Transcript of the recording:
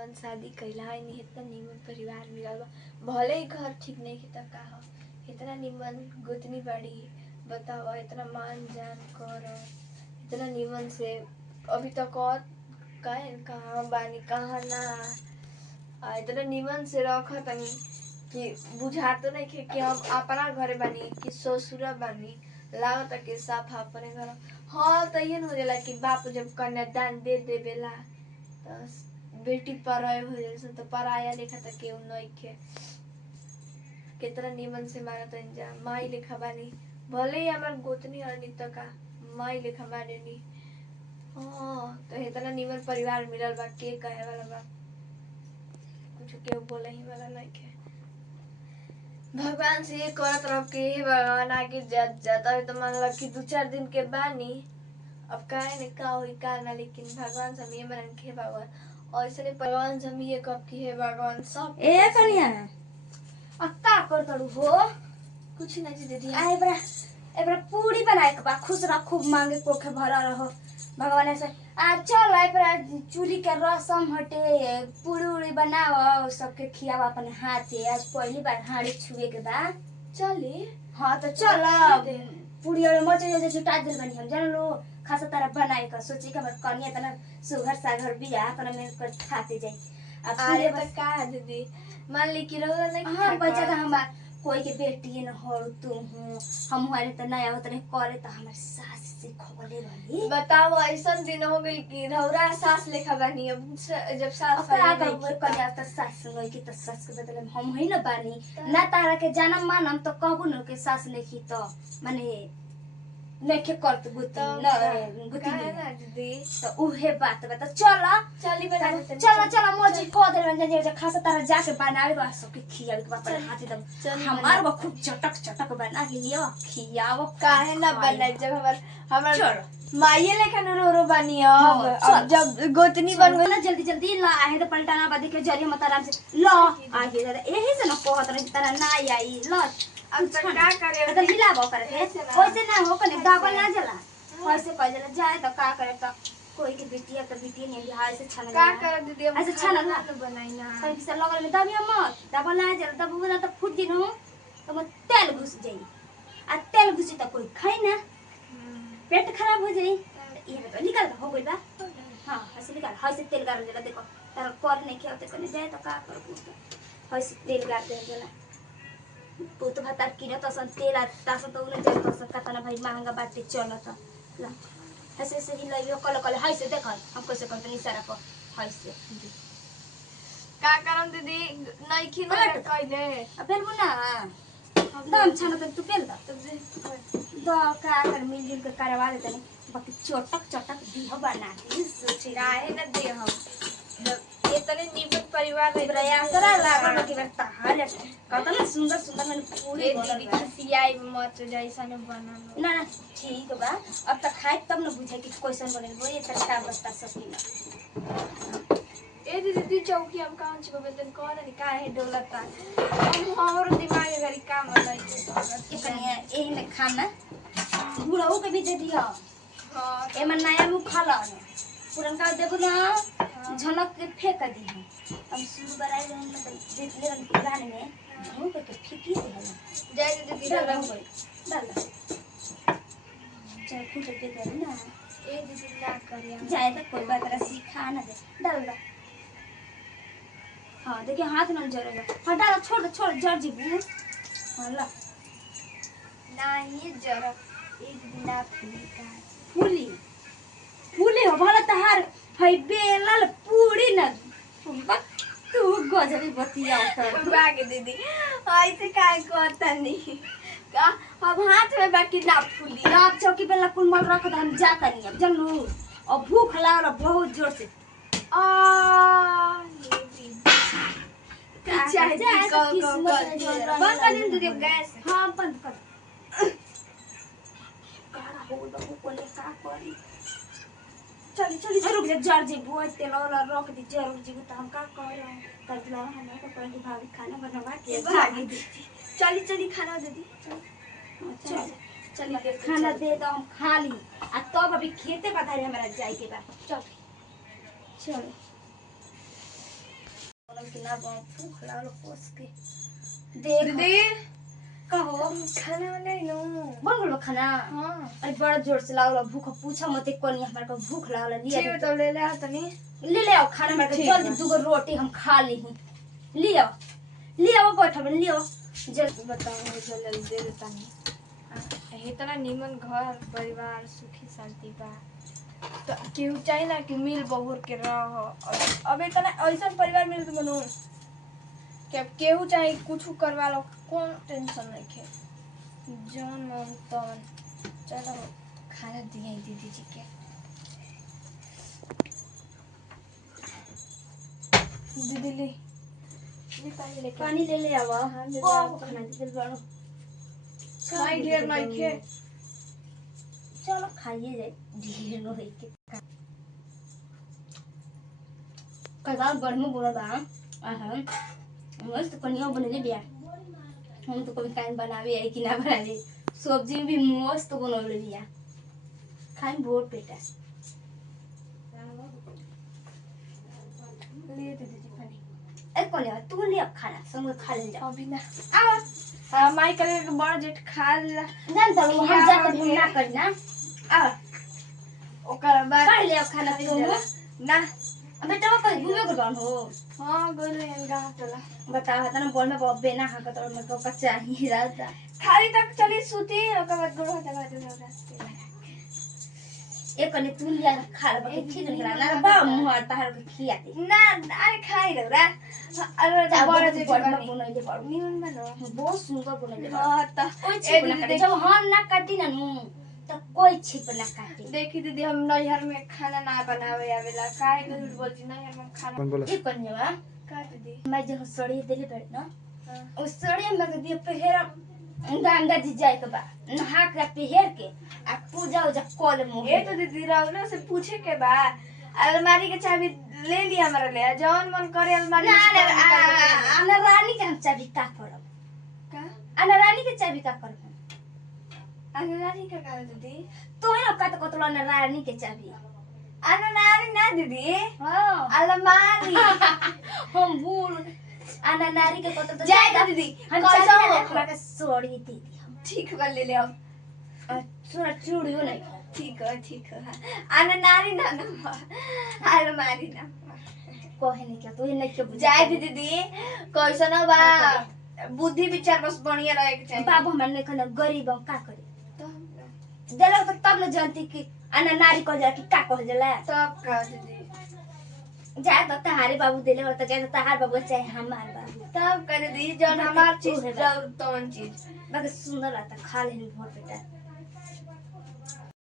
निमन शादी कैला है नहीं, इतना निमन परिवार मिलल बा। भले ही घर ठीक नहीं है तब का हो, इतना निमन गोतनी बाड़ी, बताओ इतना मान जान कर, इतना निमन से अभी तक और कहाँ बानी कहाँ ना, इतना निमन से रख तनी कि बुझा तो नहीं कि हम अपना घरे बानी कि ससुरा बानी, लागत के साफ अपने घर। हाँ तो ये हो जाला कि बाप जब कन्यादान दे देवेला तो बेटी पराय हो जाए तो पराया लेखा तो केहू नइखे। कितना निमन से मारत जा माई लेखा बानी, भले ही हमार गोतनी हरनी तो का माई लेखा मारेनी। हाँ तो इतना निमन परिवार मिलल बा, के कहे वाला बा, कुछ केहू बोले ही वाला नइखे। भगवान से ये करत रहो कि हे भगवान आगे जाता है तो मान लो कि 2-4 दिन के बानी, अब काहे ने का होई का ना, लेकिन भगवान से हम ये मानन के भगवान ऐसे भगवान से हम ये कब की हे भगवान सब ए कनिया अक्का कर तड़ू हो कुछ नहीं दीदी। आए बरा पूरी बनाए के बा, खुश रह खूब मांगे कोखे भरा रहो भगवान ऐसे। आ चल आए बरा चूल्ही के रसम हटे, पूरी उड़ी बनाओ सबके खियावा अपने हाथे। आज पहली बार हाड़ी छुए के बा, चली। हाँ तो चल पूरी और मचे जे जुटा दिल बनी हम जान लो खासा तरह बनाए का सोची के हमर कन्या तना सुघर सागर बिया तना में कर खाते जाई। अरे तो का दीदी मान ली कि रोला नहीं हां बच्चा का हम कोई के बेटी न हो तू हूं हम हमारे त नया होत नहीं करे त हमर सास से खोले रही। बताओ ऐसा दिन हो गई कि रौरा सास लेखा बानी, अब जब सास का कन्या त सास गई कि त सास के बदले हम है न बानी ना तारा के जानम मानम त कहबो न के सास लेखी त माने लेखे करत गुती न गुती ना दीदी त उहे बात बता। चल चली बना देते चल मोची को दे रंजन जे खासा तारा जाके बनावे बा सबके खियावे के बाप हाथी दम हमार वो खूब चटक बना लियो खियावो काहे ना बनाई जब हमर माये लेखा न रो बानी। अब जब गोतनी बन गई ना जल्दी ला आए तो पलटाना बदी के जरिए मत आराम से ला आगे जरा यही से न कहत रही तरह ना आई ला। अब तो का करे तो हिलाबो करे वैसे ना हो कने दाबल ना जला वैसे कह जला जाए तो का करे तो कोई के बिटिया तो बिटिया नहीं हाय से छाना का करे दीदी ऐसे छाना ना बनाई ना कहीं से लगल में दबिया मत दाबल ना जला दबो ना तो फूट दिन हो तो मत तेल घुस जाई आ तेल घुसी तो कोई खाई ना पेट खराब हो जाई। ये तो निकल हो गइल बा। हां ऐसे निकाल हाय से तेल गार जला देखो तार कर नहीं खेते कने जाए तो का करबो हाय से तेल गार दे जला पुत भात किन त सन तेल तास त उन जल त कतना भाई महंगा बाटे चलत ल ऐसे ऐसे ही लइयो कल हाय से देख हम कैसे करते इशारा पर हाय से का करम दीदी नहीं खिन कहले अबेल बुना दम छान त तू पेल द का कर मिलजुल के करवा देते नहीं बाकी चटक दीह बना के सोचे काहे न दे हम इतने निमन परिवार है प्रयासरा लागल के बेटा हाल कतना सुंदर मैंने पूरी दीदी खिसियाई मत जैसा न बनल ना ठीक बा अब तक खाए तब न बुझे कि कैसन बने वो ये तरीका बता सकीला। ए दीदी चौकी हम कान से बदन कौन है का है डोलता हम हमरो दिमाग घरी काम होता है इतने यही में खाना बुढ़ऊ के भी दे दिया। हां एमन नया मुंह खा ला पुरनका देबो ना झलक के फेंक दी हम शुरू कराई रहे मतलब देखले रन पुराने में झोंक के फेंकी दे जय दीदी डाल डाल चाहे फूट दे दे ना ए दीदी ना करिया जाए तो कोई बात रहा सिखा ना दे डाल दा। हां देखिए हाथ न जरेगा हां डाल छोड़ जर जीबू हां ला नहीं जरा ए दीदी ना फूली हो भला तहार हई बेलल पूरी न तू गजबी बतिया उतर बागे दीदी ऐसे काय करता नहीं का अब हाथ में बाकी ना फूली आप चौकी पे कुल मल रख दे हम जा कनी अब जानू और भूख लागल बहुत जोर से ये दीदी चाहे जाए को बंद कर दे दीदी गैस। हां बंद कर काड़ा हो दो कोले का करी चली रुक जा जर जी बुआ तेल वाला रख दी जरूर जी तो हम का कर रहे हैं तब ला हमरा तो पहले भाभी खाना बनवा के भागी दीदी चली खाना दीदी चली खाना दे दो हम खा ली आ तब अभी खेते पधारे हमरा जाए के बा चल कि ना भूख लागल पोस के देख दीदी कहो खाना बनाई लो बन गलो खाना। हां अरे बड़ा जोर से लागल भूख पूछा मत कोनी हमरा को भूख लागल लिया ठीक तो ले ले आ तनी ले आओ खाना हमरा के जल्दी दूगो रोटी हम खा लीही ले आओ बैठो ले आओ जल्दी बताओ जल्दी दे देता नहीं इतना नीमन घर परिवार सुखी शांति बा तो केहू चाहिए ना कि मिल बहुर के रह और अब इतना ऐसा परिवार मिल के बनो कि अब केहू चाहे कुछ करवा लो कौन टेंशन नहीं खे जौन मन तन चलो खाना दिए दीदी जी के दीदी ले पानी लेके पानी ले आवा हाँ, ले ओ आओ। खाना दे बड़ो खाई ढेर नहीं खे चलो खाइए जाए ढेर न होई के कल बढ़िया बोला बा आहा मस्त कनिया बनले बिया हम तो कभी काइन बनावे है कि ना बनावे सब्जी भी मस्त बनले बिया खाई बहुत पेटा लिए दीदी जी पानी ए कोले तू ले अब खाना संग खा ले जा अभी ना आ हाँ माई करे के बड़ जेठ खा ला जान तो हम जा के भी ना करना आ ओकर बाद खा ले अब खाना तुम ना बेटा कहीं घूमे को जान हो हाँ गोले गाँव चला बता हता ना बोल में बब्बे ना हां तो मैं को कच्चा ही रहता खाली तक चली सूती ओकर बाद गुड़ होता बाद रास्ते एक कने तू लिया खा ले बाकी ठीक नहीं ना बा मुंह और तार के खिया दे ना अरे खाई रह रा अरे जा बड़ बड़ा जेठ बड़ा बनी बनैले बड़ निमन बनो बहुत सुंदर बनैले बड़ हाँ त कोई ए छिप ना दीदी काटे जब हम ना काटी ना नु तो कोई छिप ना काटे देखी दीदी हम नैहर में खाना ना बनावे आवेला काहे के झूठ बोलती नैहर में खाना कौन बोला एक कने बा का दीदी मैं जो सड़ी देले बैठ ना हाँ। उस सड़ी में दिए पहर गंगा जी जाए के बा नहा के पहर के आ पूजा उजा कॉल मुंह ए तो दीदी राहुल से पूछे के बा अलमारी के चाबी ले लिया हमारा ले जौन मन करे अलमारी ना से ना चाबी निकाल के दे दी। आना रानी के हम चाबी का करब का आना रानी के चाबी का करब अलमारी का का दीदी तो है का तो कतला ना रानी के चाबी अलमारी ना दीदी हां अलमारी हम भूल आना नारी के कतल तो जाए दो दीदी हम कैसा चाबी हो? ना रखवा के सोड़ी दे दी ठीक बा ले ले अब सुना चूड़ियो नहीं ठीक है अलमारी ना ना अलमारी ना कोहे नहीं क्या तो ये नहीं के बुझा जाए दीदी कैसा ना बा बुद्धि विचार बस बढ़िया रहे के चाहिए बाबू हमन ने कने गरीब हम का करे तो देला तो तब न जानती कि आना नारी कह जाला कि का कह जाला तब का दीदी जाए तो तहारे बाबू देले और तो जाए तो तहार बाबू चाहे हमार बाबू तब कर दी जौन हमार चीज जरूर तौन चीज बाकी सुंदर रहता खा लेनी भोर बेटा